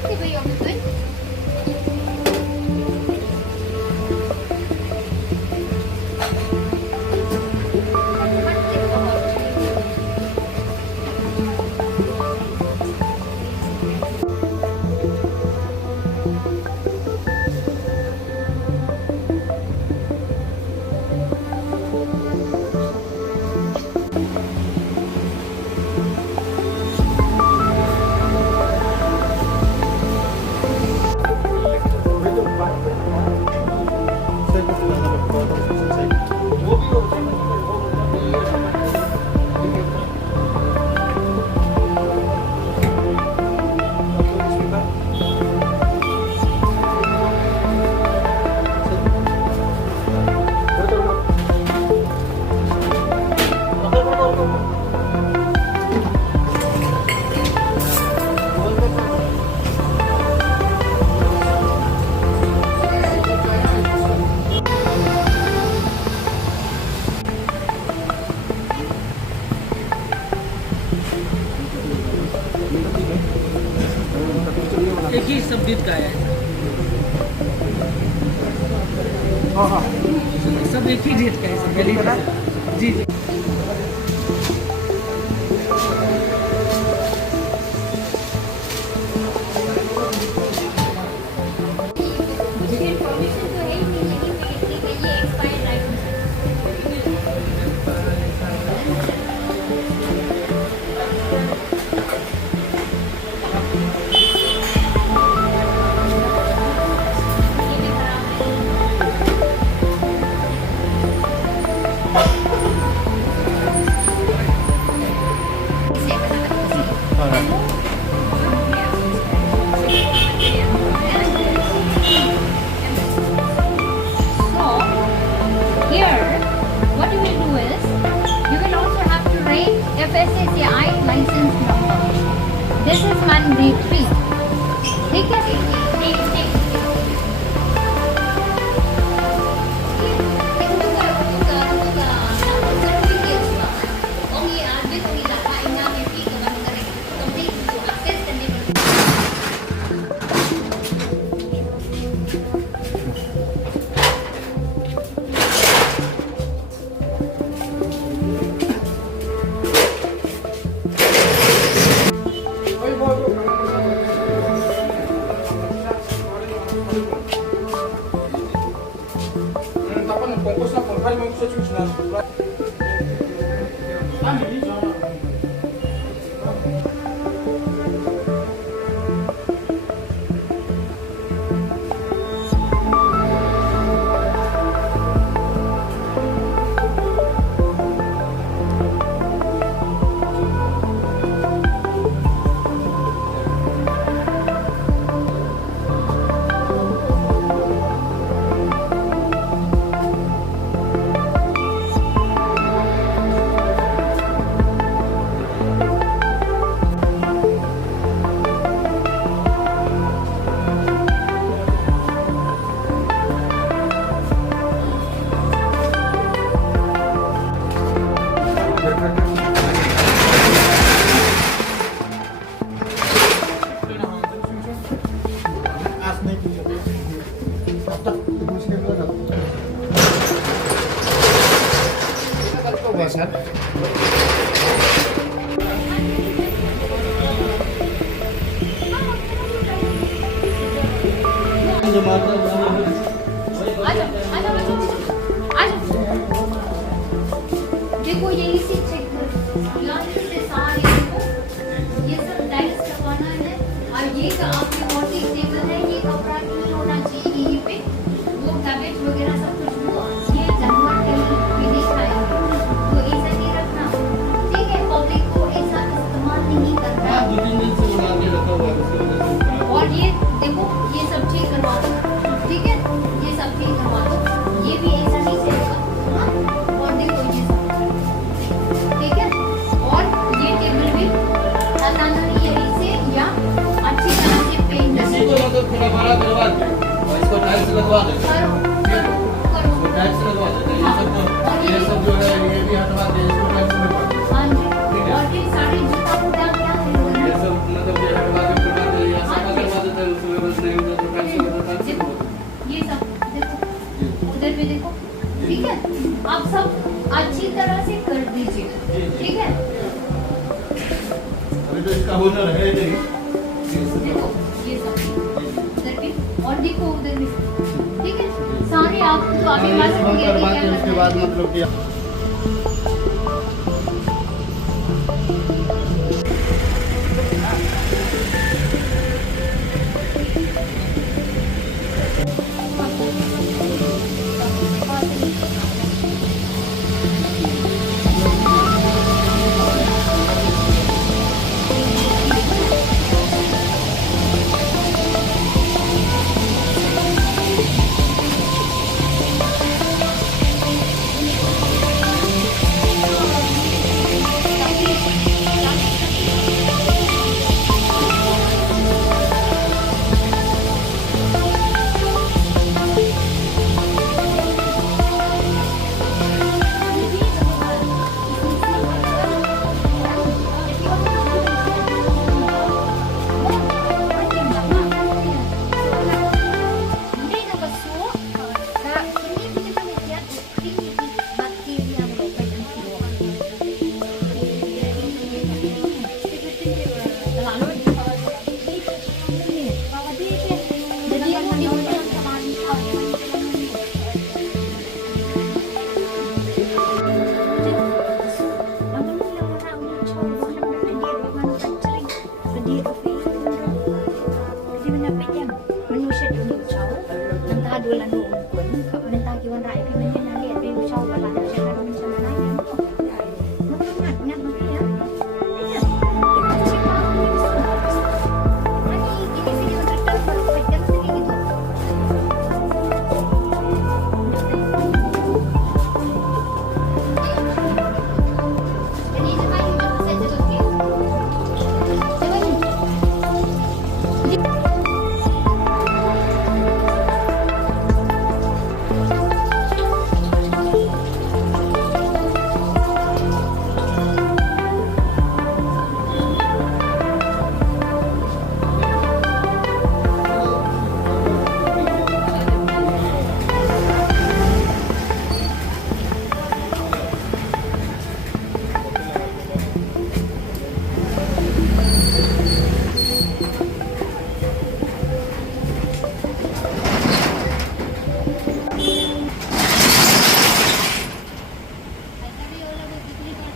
देखते भाई अभी तो एक ही सब्जी का है। सब एक ही रेट का है, सब गली का। जी जी। This is mandatory. ठीक है? देखो यही से चेक करो, यहाँ से सारे ये सब टाइल्स करवाना है और ये का आपके मोटी टेबल है, ये कपड़ा नहीं होना चाहिए यहीं पे, वो कैबेज वगैरह सब कुछ वो ये जानवर कहीं भी नहीं खाएंगे, तो ऐसा नहीं रखना, ठीक है? पब्लिक को ऐसा इस्तेमाल नहीं करना। और ये देखो ये सब ठीक करवा दो, ठीक है? ये सब ठीक करवा दो, ये भी ऐसा नहीं चलेगा। और देखो ये सब ठीक है, और ये टेबल भी हटाना नहीं है इसे, या अच्छी तरह से पेंट इसी को मतलब थोड़ा बड़ा करवा दे और इसको टाइल्स लगवा दे। करो करो टाइल्स लगवा दे। ये सब जो है ये भी हटवा दे, इसको टाइल्स लगवा दे। हाँ जी। और फिर सारे जूता उठा क्या है ये सब मतलब ये हटवा दे, ये सब करवा दे। होना रहेगा ही। देखो ये सब इधर भी और देखो उधर भी, ठीक है। सारे आप तो आगे बात हम करवाते हैं, उसके बाद मतलब कि Manusia dunia jauh, entah 2 bulan